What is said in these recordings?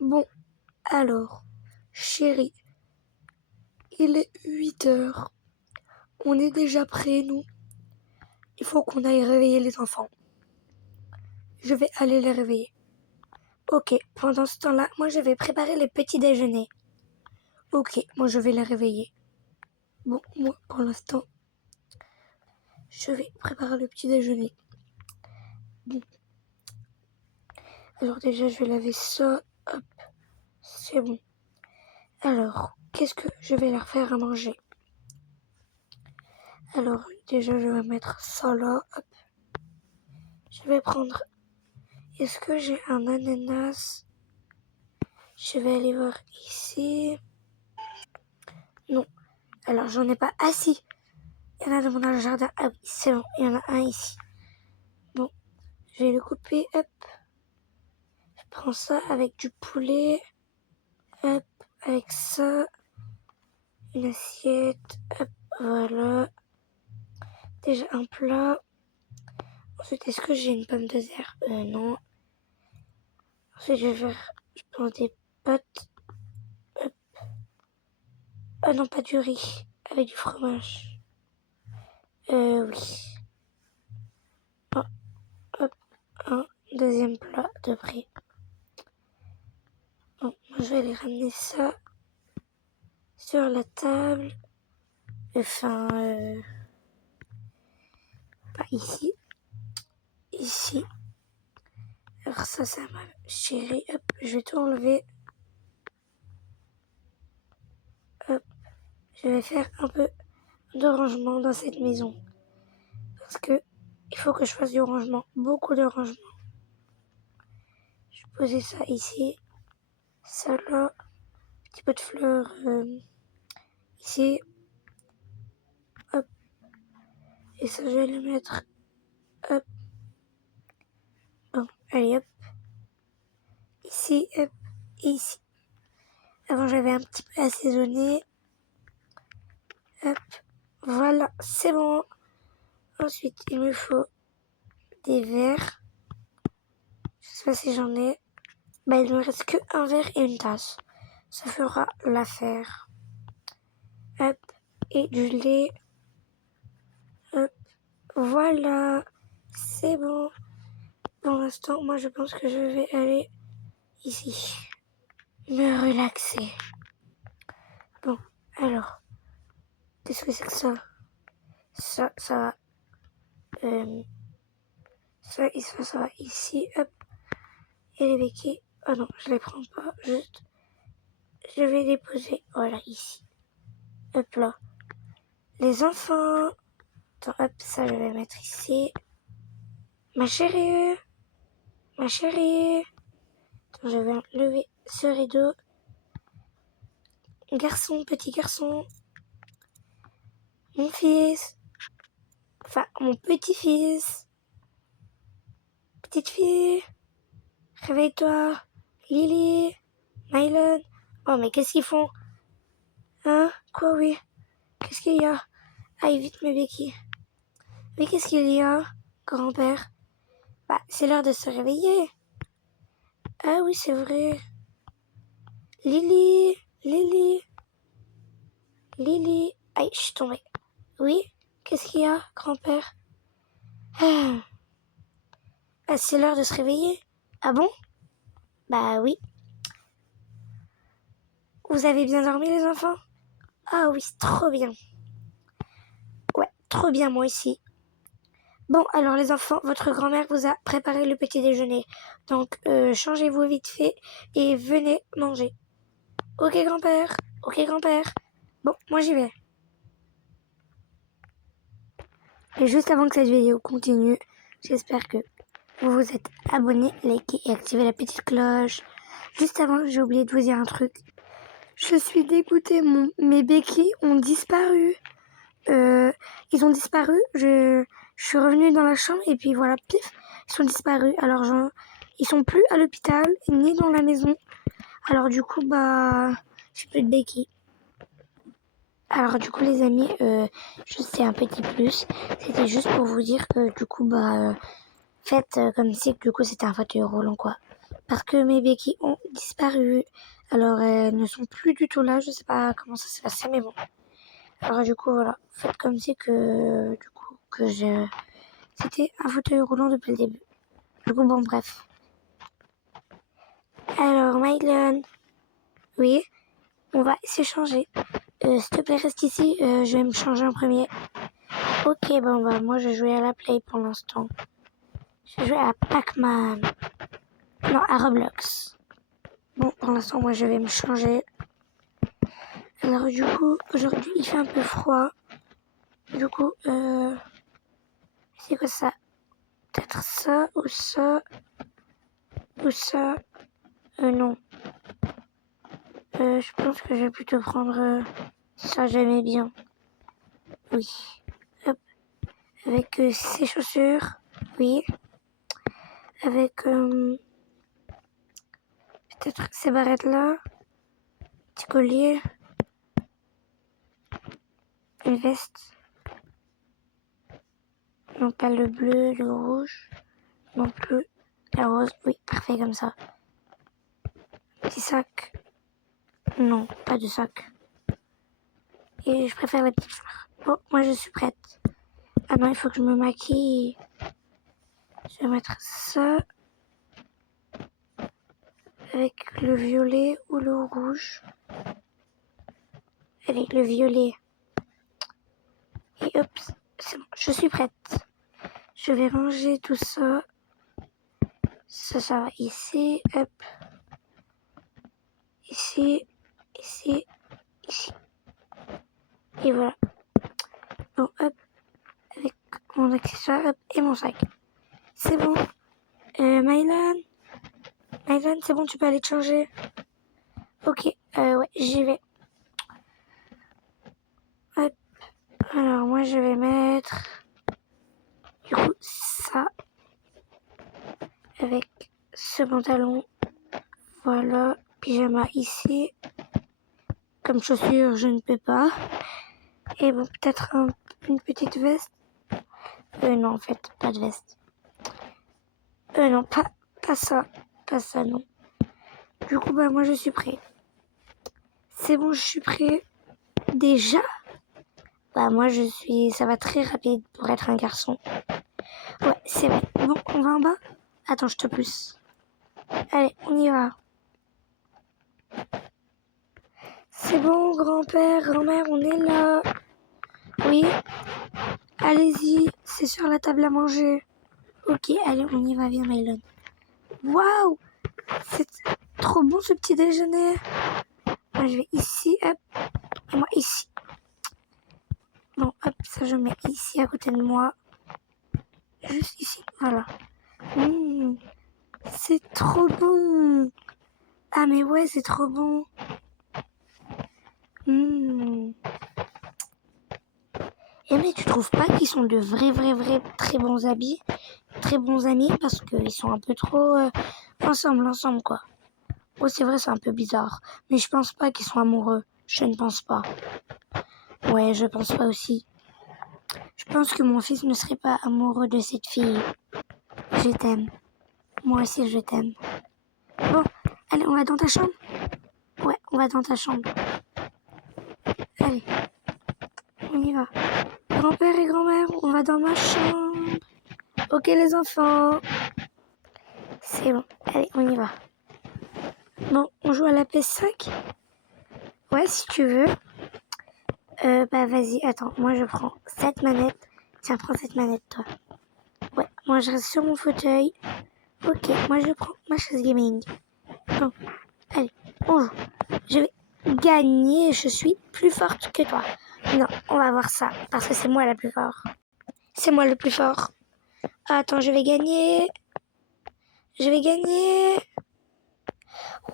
Bon, alors, chérie, il est 8 heures. On est déjà prêts, nous. Il faut qu'on aille réveiller les enfants. Je vais aller les réveiller. Ok, pendant ce temps-là, moi je vais préparer le petit déjeuner. Ok, moi je vais les réveiller. Bon, moi pour l'instant, je vais préparer le petit déjeuner. Bon. Alors déjà, je vais laver ça. Hop, c'est bon. Alors, qu'est-ce que je vais leur faire à manger? Alors, déjà, je vais mettre ça là. Hop. Je vais prendre... Est-ce que j'ai un ananas? Je vais aller voir ici. Non. Alors, j'en ai pas. Ah si, il y en a dans mon jardin. Ah oui, c'est bon, il y en a un ici. Bon, je vais le couper. Hop. Je prends ça avec du poulet. Hop, avec ça. Une assiette. Hop, voilà. Déjà un plat. Ensuite, est-ce que j'ai une pomme de terre? Non. Ensuite, je prends des pâtes. Hop. Ah non, pas du riz. Avec du fromage. Oui. Oh, hop, un deuxième plat de près. Bon, je vais aller ramener ça sur la table. Enfin, pas ici. Ici. Alors ça ma chérie. Hop, je vais tout enlever. Hop, je vais faire un peu de rangement dans cette maison. Parce que il faut que je fasse du rangement. Beaucoup de rangement. Je vais poser ça ici. Ça là. Petit peu de fleurs ici. Hop. Et ça, je vais le mettre. Hop. Bon, allez, hop. Ici, hop. Et ici. Avant, j'avais un petit peu assaisonné. Hop. Voilà, c'est bon. Ensuite, il me faut des verres. Je sais pas si j'en ai. Bah, il me reste que un verre et une tasse. Ça fera l'affaire. Hop. Et du lait. Hop. Voilà. C'est bon. Pour l'instant, moi, je pense que je vais aller ici. Me relaxer. Bon, alors. Qu'est-ce que c'est que ça? Ça va. Ça va ici. Hop. Et les béquilles. Oh non, je les prends pas. Juste. Je vais les poser. Voilà, ici. Hop là. Les enfants. Attends, hop, ça je vais mettre ici. Ma chérie. Ma chérie. Attends, je vais enlever ce rideau. Garçon, petit garçon. Mon fils. Enfin, mon petit-fils. Petite fille. Réveille-toi. Lily. Mylon. Oh, mais qu'est-ce qu'ils font? Hein? Quoi, oui? Qu'est-ce qu'il y a? Aïe, vite mes béquilles. Mais qu'est-ce qu'il y a, grand-père? Bah, c'est l'heure de se réveiller. Ah oui, c'est vrai. Lily, Lily, Lily. Aïe, je suis tombée. Oui? Qu'est-ce qu'il y a, grand-père? Ah, c'est l'heure de se réveiller. Ah bon? Bah oui. Vous avez bien dormi, les enfants? Ah oui, trop bien. Ouais, trop bien, moi aussi. Bon, alors les enfants, votre grand-mère vous a préparé le petit déjeuner. Donc, changez-vous vite fait et venez manger. Ok, grand-père. Ok, grand-père. Bon, moi j'y vais. Et juste avant que cette vidéo continue, j'espère que vous vous êtes abonnés, likés et activé la petite cloche. Juste avant, j'ai oublié de vous dire un truc. Je suis dégoûtée, mes béquilles ont disparu. Ils ont disparu, je suis revenue dans la chambre et puis voilà, pif, ils sont disparus. Alors, ils sont plus à l'hôpital, ni dans la maison. Alors du coup, bah, j'ai plus de béquilles. Alors du coup les amis, juste c'est un petit plus, c'était juste pour vous dire que du coup bah faites comme si du coup c'était un fauteuil roulant quoi. parce que mes béquilles ont disparu. Alors, elles ne sont plus du tout là. Je sais pas comment ça s'est passé, mais bon. Alors, du coup, voilà. Faites comme si c'était un fauteuil roulant depuis le début. Du coup, bon, bref. Alors, Mylan. Oui, on va s'échanger. S'il te plaît, reste ici. Je vais me changer en premier. Ok, bon, bah, moi, je vais jouer à la Play pour l'instant. Je vais jouer à Pac-Man. Non, à Roblox. Bon, pour l'instant, moi, je vais me changer. Alors, du coup, aujourd'hui, il fait un peu froid. Du coup, c'est quoi ça? Peut-être ça, ou ça, ou ça. Non. Je pense que je vais plutôt prendre ça, j'aimais bien. Oui. Hop. Avec ces chaussures. Oui. Avec peut-être ces barrettes-là. Petit collier. Une veste. Non, pas le bleu, le rouge. Non plus. La rose. Oui, parfait comme ça. Petit sac. Non, pas de sac. Et je préfère les petites fleurs. Bon, moi je suis prête. Ah non, il faut que je me maquille. Je vais mettre ça avec le violet ou le rouge. Avec le violet. Et hop, c'est bon, je suis prête. Je vais ranger tout ça. Ça va ici, hop. Ici, ici, ici. Et voilà. Bon, hop, avec mon accessoire, hop, et mon sac. C'est bon. Mylan, c'est bon, tu peux aller te changer. Ok, ouais, j'y vais. Hop. Alors, moi, je vais mettre, du coup, ça, avec ce pantalon. Voilà, pyjama ici. Comme chaussures, je ne peux pas. Et bon, peut-être une petite veste. Non, en fait, pas de veste. Non, pas ça. Pas ça, non. Du coup, bah, moi, je suis prêt. C'est bon, je suis prêt. Déjà? Bah, moi, ça va très rapide pour être un garçon. Ouais, c'est vrai. Bon, on va en bas? Attends, je te pousse. Allez, on y va. C'est bon, grand-père, grand-mère, on est là. Oui? Allez-y, c'est sur la table à manger. Ok, allez, on y va, viens, Mylon. Waouh! C'est trop bon ce petit déjeuner. Moi, je vais ici, hop. Et moi, ici. Bon, hop, ça, je mets ici, à côté de moi. Juste ici, voilà. C'est trop bon. Ah, mais ouais, c'est trop bon. Et mais tu trouves pas qu'ils sont de vrais très bons amis, parce qu'ils sont un peu trop ensemble quoi. Oh c'est vrai c'est un peu bizarre, mais je pense pas qu'ils sont amoureux. Je ne pense pas. Ouais je pense pas aussi. Je pense que mon fils ne serait pas amoureux de cette fille. Je t'aime. Moi aussi je t'aime. Bon, allez on va dans ta chambre. Ouais on va dans ta chambre. Allez, on y va. Grand-père et grand-mère, on va dans ma chambre. Ok les enfants. C'est bon, allez, on y va. Bon, on joue à la PS5? Ouais, si tu veux. Bah vas-y, attends, moi je prends cette manette. Tiens, prends cette manette, toi. Ouais, moi je reste sur mon fauteuil. Ok, moi je prends ma chaise gaming. Bon, allez, on joue. Je vais gagner, je suis plus forte que toi. Non, on va voir ça, parce que c'est moi la plus forte. C'est moi le plus fort. Attends, je vais gagner. Je vais gagner.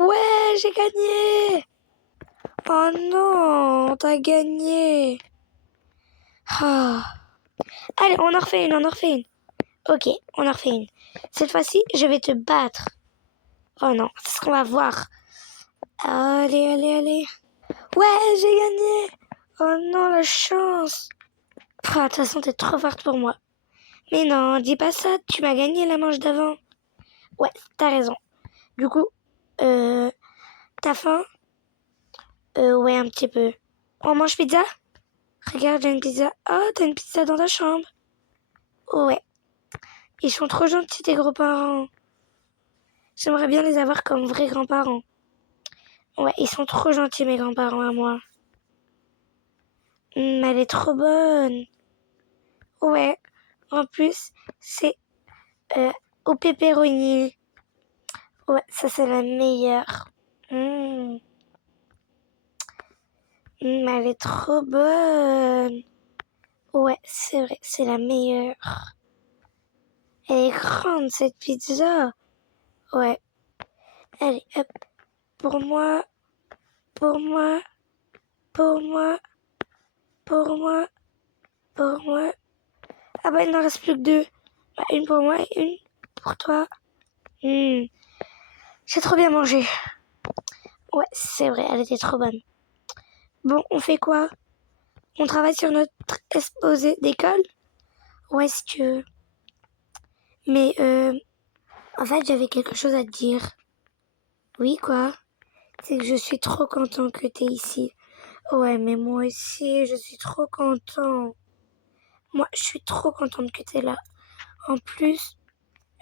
Ouais, j'ai gagné. Oh non, t'as gagné. Ah. Allez, on en refait une. Ok, on en refait une. Cette fois-ci, je vais te battre. Oh non, c'est ce qu'on va voir. Allez. Ouais, j'ai gagné. Oh non, la chance. De toute façon, t'es trop forte pour moi. Mais non, dis pas ça, tu m'as gagné la manche d'avant. Ouais, t'as raison. Du coup, t'as faim? Ouais, un petit peu. On mange pizza? Regarde, j'ai une pizza. Oh, t'as une pizza dans ta chambre. Ouais. Ils sont trop gentils, tes grands-parents. J'aimerais bien les avoir comme vrais grands-parents. Ouais, ils sont trop gentils, mes grands-parents à moi. Elle est trop bonne. Ouais. En plus, c'est au pepperoni. Ouais, ça c'est la meilleure. Elle est trop bonne. Ouais, c'est vrai, c'est la meilleure. Elle est grande cette pizza. Ouais. Allez, hop. Pour moi, pour moi, pour moi, pour moi, pour moi. Ah bah il n'en reste plus que deux. Bah, une pour moi et une pour toi. J'ai trop bien mangé. Ouais, c'est vrai, elle était trop bonne. Bon, on fait quoi? On travaille sur notre exposé d'école? Ouais, si tu veux. Mais en fait, j'avais quelque chose à te dire. Oui, quoi? C'est que je suis trop content que t'es ici. Ouais, mais moi aussi, je suis trop content. Moi, je suis trop contente que t'es là. En plus,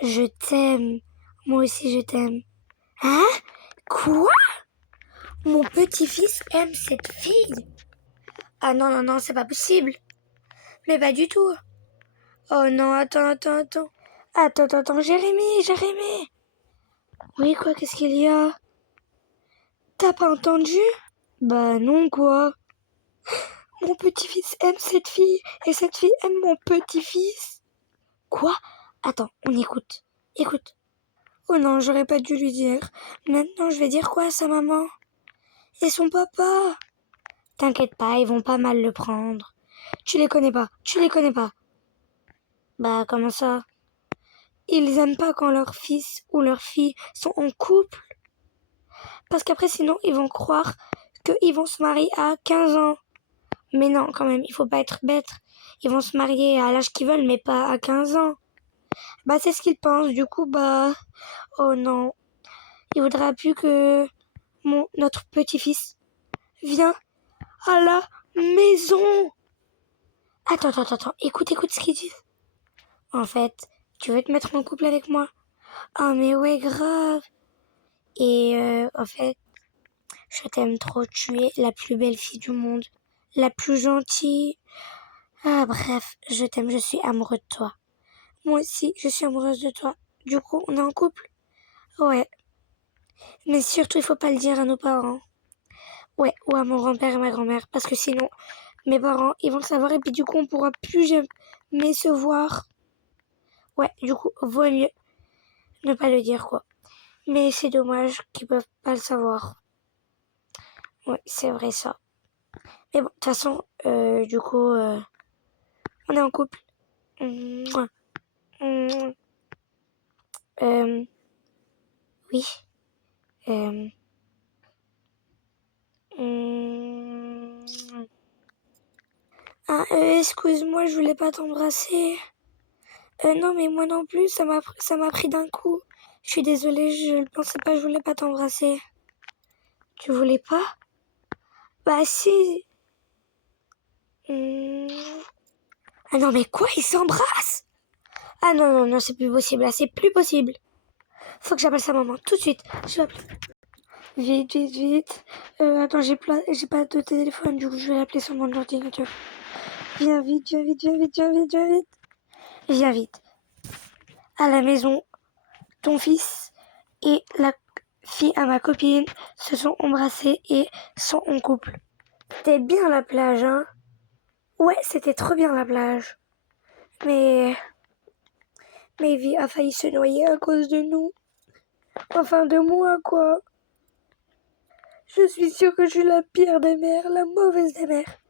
je t'aime. Moi aussi, je t'aime. Hein? Quoi? Mon petit-fils aime cette fille? Ah non, non, non, c'est pas possible. Mais pas du tout. Oh non, attends. Attends, Jérémie. Oui, quoi, qu'est-ce qu'il y a? T'as pas entendu? Bah non, quoi. Mon petit-fils aime cette fille et cette fille aime mon petit-fils. Quoi? Attends, on écoute. Écoute. Oh non, j'aurais pas dû lui dire. Maintenant, je vais dire quoi à sa maman? Et son papa? T'inquiète pas, ils vont pas mal le prendre. Tu les connais pas. Bah, comment ça? Ils aiment pas quand leur fils ou leur fille sont en couple. Parce qu'après, sinon, ils vont croire qu'ils vont se marier à 15 ans. Mais non, quand même, il faut pas être bête. Ils vont se marier à l'âge qu'ils veulent, mais pas à 15 ans. Bah, c'est ce qu'ils pensent. Du coup, bah, oh non. Il voudra plus que notre petit-fils vienne à la maison. Attends. Écoute ce qu'ils disent. En fait, tu veux te mettre en couple avec moi? Ah, mais ouais, grave. Et en fait, je t'aime trop. Tu es la plus belle fille du monde. La plus gentille. Ah, bref, je t'aime. Je suis amoureux de toi. Moi aussi, je suis amoureuse de toi. Du coup, on est en couple? Ouais. Mais surtout, il faut pas le dire à nos parents. Ouais, ou à mon grand-père et ma grand-mère. Parce que sinon, mes parents, ils vont le savoir et puis du coup, on pourra plus jamais se voir. Ouais, du coup, vaut mieux ne pas le dire, quoi. Mais c'est dommage qu'ils peuvent pas le savoir. Ouais, c'est vrai ça. Mais bon, de toute façon, du coup, on est en couple. Mouah. Mouah. Oui. Euh, Mouah. Ah, excuse-moi, je voulais pas t'embrasser. Non, mais moi non plus, ça m'a pris d'un coup. Je suis désolée, je ne pensais pas, je voulais pas t'embrasser. Tu voulais pas? Bah si. Hmm. Ah non, mais quoi, ils s'embrassent? Ah non, c'est plus possible, là, c'est plus possible. Faut que j'appelle sa maman, tout de suite. Je vais appeler. Vite. Attends, j'ai pas de téléphone, du coup, je vais l'appeler sur mon ordinateur. Viens vite. Viens vite. À la maison, ton fils et la fille à ma copine se sont embrassés et sont en couple. C'était bien la plage, hein? Ouais, c'était trop bien la plage. Mais Evie a failli se noyer à cause de nous. Enfin, de moi, quoi. Je suis sûre que je suis la pire des mères, la mauvaise des mères.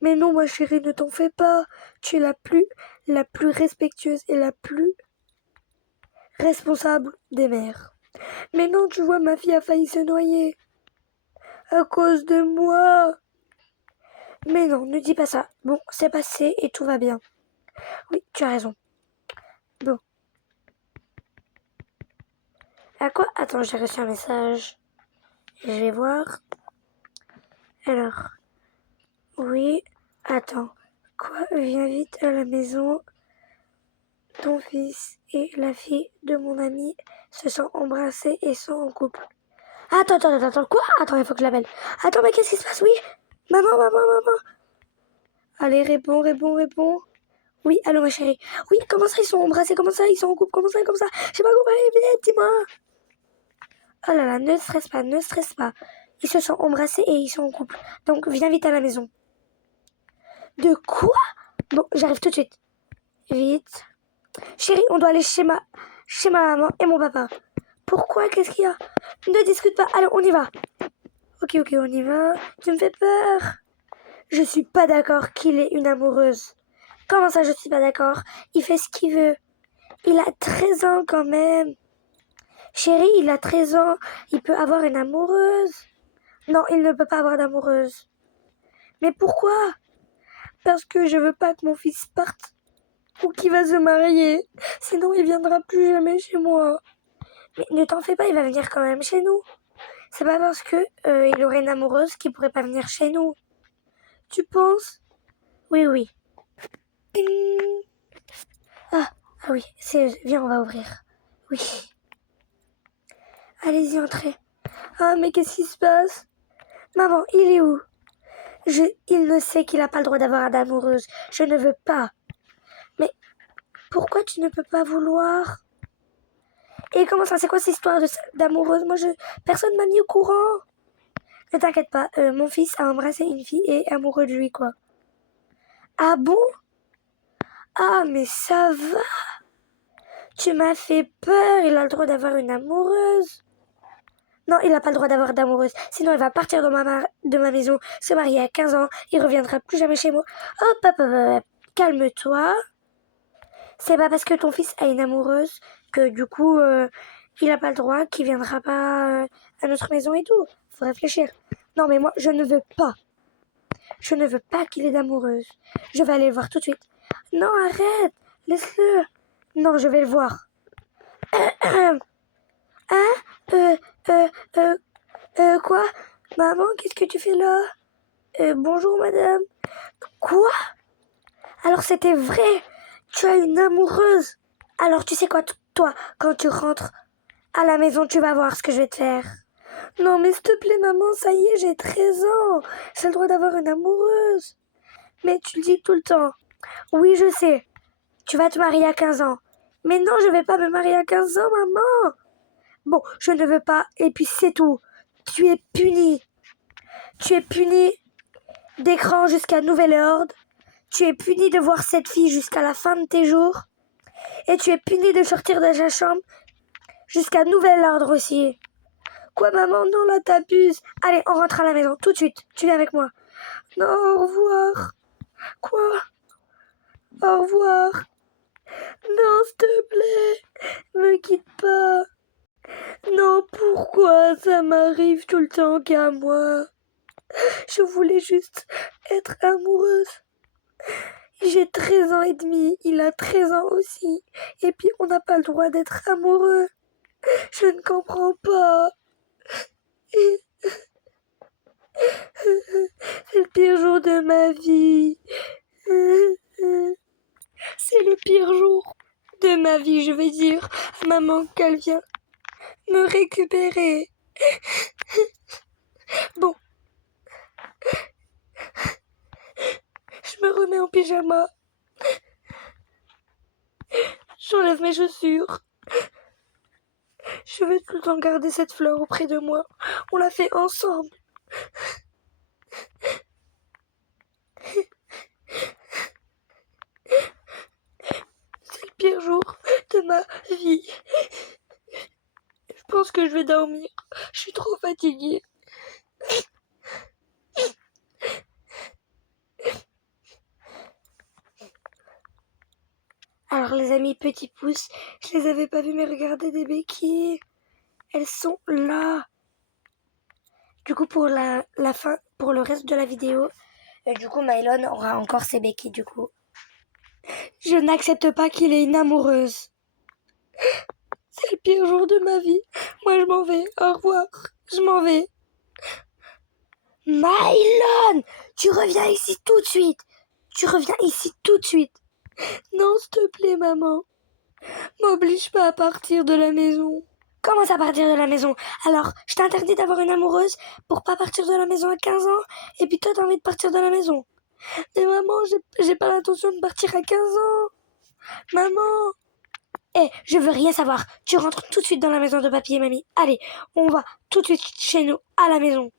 Mais non, ma chérie, ne t'en fais pas. Tu es la plus respectueuse et la plus responsable des mères. Mais non, tu vois, ma fille a failli se noyer. À cause de moi. Mais non, ne dis pas ça. Bon, c'est passé et tout va bien. Oui, tu as raison. Bon. À quoi? Attends, j'ai reçu un message. Je vais voir. Alors, oui. Attends. Quoi? Viens vite à la maison. Ton fils et la fille de mon ami se sont embrassés et sont en couple. Attends. Quoi? Attends, il faut que je l'appelle. Attends, mais qu'est-ce qui se passe? Oui? Maman. Allez, réponds. Oui, allô, ma chérie. Oui, comment ça, ils sont embrassés? Comment ça, ils sont en couple? Comment ça? J'ai pas compris, vite, dis-moi. Oh là là, ne stresse pas. Ils se sont embrassés et ils sont en couple. Donc, viens vite à la maison. De quoi? Bon, j'arrive tout de suite. Vite. Chérie, on doit aller chez ma maman et mon papa. Pourquoi? Qu'est-ce qu'il y a? Ne discute pas. Allez, on y va. Ok, on y va. Tu me fais peur. Je suis pas d'accord qu'il ait une amoureuse. Comment ça, je suis pas d'accord? Il fait ce qu'il veut. Il a 13 ans quand même. Chérie, il a 13 ans. Il peut avoir une amoureuse. Non, il ne peut pas avoir d'amoureuse. Mais pourquoi? Parce que je veux pas que mon fils parte ou qu'il va se marier. Sinon, il viendra plus jamais chez moi. Mais ne t'en fais pas, il va venir quand même chez nous. C'est pas parce que il aurait une amoureuse qu'il pourrait pas venir chez nous. Tu penses? Oui. Ding. Ah oui, viens, on va ouvrir. Oui. Allez-y, entrez. Ah, mais qu'est-ce qui se passe? Maman, il est où? Il ne sait qu'il n'a pas le droit d'avoir d'amoureuse. Je ne veux pas. Mais pourquoi tu ne peux pas vouloir? Et comment ça, c'est quoi cette histoire d'amoureuse? Personne m'a mis au courant. Ne t'inquiète pas, mon fils a embrassé une fille et est amoureux de lui, quoi. Ah bon? Ah, mais ça va. Tu m'as fait peur, il a le droit d'avoir une amoureuse. Non, il n'a pas le droit d'avoir d'amoureuse. Sinon, il va partir de ma maison, se marier à 15 ans, il reviendra plus jamais chez moi. Hop. Calme-toi. C'est pas parce que ton fils a une amoureuse que du coup, il n'a pas le droit, qu'il viendra pas à notre maison et tout. Faut réfléchir. Non, mais moi, je ne veux pas. Je ne veux pas qu'il ait d'amoureuse. Je vais aller le voir tout de suite. Non, arrête. Laisse-le. Non, je vais le voir. Hein? Quoi? Maman, qu'est-ce que tu fais là? Bonjour, madame. Quoi? Alors c'était vrai. Tu as une amoureuse. Alors tu sais quoi, toi, quand tu rentres à la maison, tu vas voir ce que je vais te faire. Non, mais s'il te plaît, maman, ça y est, j'ai 13 ans. J'ai le droit d'avoir une amoureuse. Mais tu le dis tout le temps. Oui, je sais. Tu vas te marier à 15 ans. Mais non, je vais pas me marier à 15 ans, maman. Bon, je ne veux pas, et puis c'est tout. Tu es puni. Tu es puni d'écran jusqu'à nouvel ordre. Tu es puni de voir cette fille jusqu'à la fin de tes jours. Et tu es puni de sortir de ta chambre jusqu'à nouvel ordre aussi. Quoi, maman? Non, là, t'abuses. Allez, on rentre à la maison, tout de suite. Tu viens avec moi. Non, au revoir. Quoi? Au revoir. Non, s'il te plaît, me quitte pas. Non, pourquoi ça m'arrive tout le temps qu'à moi? Je voulais juste être amoureuse. J'ai 13 ans et demi, il a 13 ans aussi. Et puis on n'a pas le droit d'être amoureux. Je ne comprends pas. C'est le pire jour de ma vie. C'est le pire jour de ma vie, je vais dire à maman qu'elle vient me récupérer. Bon. Je me remets en pyjama. J'enlève mes chaussures. Je vais tout le temps garder cette fleur auprès de moi. On l'a fait ensemble. C'est le pire jour de ma vie. Je pense que je vais dormir. Je suis trop fatiguée. Alors les amis, petits pouces, je les avais pas vus, mais regardez des béquilles. Elles sont là. Du coup, pour la fin, pour le reste de la vidéo, du coup, Mylon aura encore ses béquilles, du coup. Je n'accepte pas qu'il ait une amoureuse. C'est le pire jour de ma vie. Moi, je m'en vais. Au revoir. Je m'en vais. Mylon, tu reviens ici tout de suite. Tu reviens ici tout de suite. Non, s'il te plaît, maman. M'oblige pas à partir de la maison. Comment ça partir de la maison? Alors, je t'interdis d'avoir une amoureuse pour pas partir de la maison à 15 ans, et puis toi t'as envie de partir de la maison. Mais maman, j'ai pas l'intention de partir à 15 ans. Maman. Je veux rien savoir. Tu rentres tout de suite dans la maison de papy et mamie. Allez, on va tout de suite chez nous, à la maison.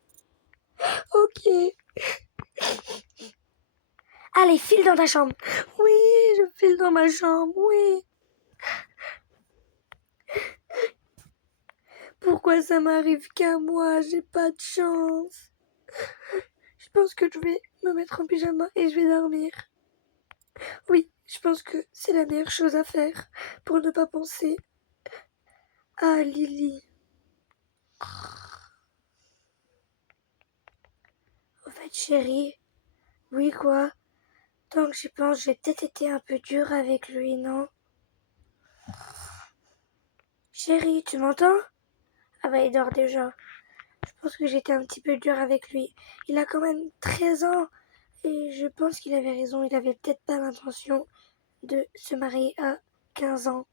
Ok. Allez, file dans ta chambre. Oui, je file dans ma chambre, oui. Pourquoi ça m'arrive qu'à moi? J'ai pas de chance. Je pense que je vais me mettre en pyjama et je vais dormir. Oui, je pense que c'est la meilleure chose à faire pour ne pas penser à Lily. Au fait, chérie, oui quoi? Tant que j'y pense, j'ai peut-être été un peu dure avec lui, non? Chérie, tu m'entends? Ah bah il dort déjà. Je pense que j'étais un petit peu dure avec lui. Il a quand même 13 ans et je pense qu'il avait raison. Il avait peut-être pas l'intention de se marier à 15 ans.